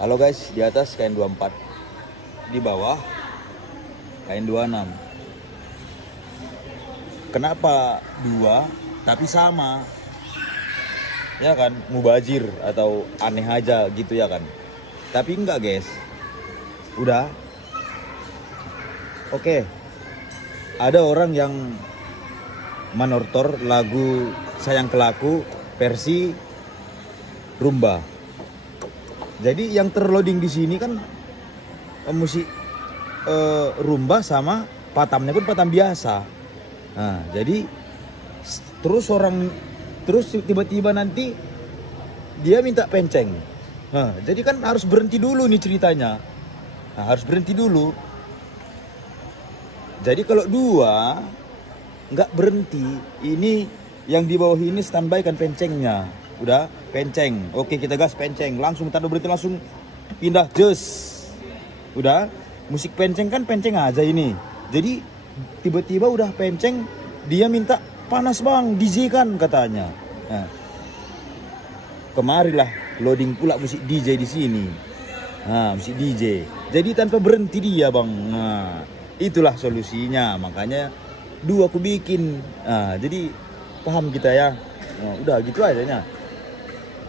Halo guys, di atas kain 24, di bawah kain 26. Kenapa dua tapi sama? Ya kan, mubazir atau aneh aja gitu ya kan. Tapi enggak guys. Udah. Oke. Ada orang yang menortor lagu Sayang Kelaku versi rumba. Jadi yang terloading di sini kan musik rumba sama patamnya pun patam biasa. Nah, jadi terus tiba-tiba nanti dia minta penceng. Nah, jadi kan harus berhenti dulu nih ceritanya. Nah, harus berhenti dulu. Jadi kalau dua nggak berhenti, ini yang di bawah ini standby kan pencengnya. Udah penceng, oke kita gas penceng, langsung tanda berhenti langsung pindah jos. Udah musik penceng kan penceng aja ini. Jadi tiba-tiba udah penceng, dia minta panas bang, DJ kan katanya. Nah, kemarilah loading pula musik DJ di sini. Nah, musik DJ. Jadi tanpa berhenti dia bang. Nah, itulah solusinya. Makanya dua aku bikin. Nah, jadi paham kita ya. Nah, udah gitu aja nya.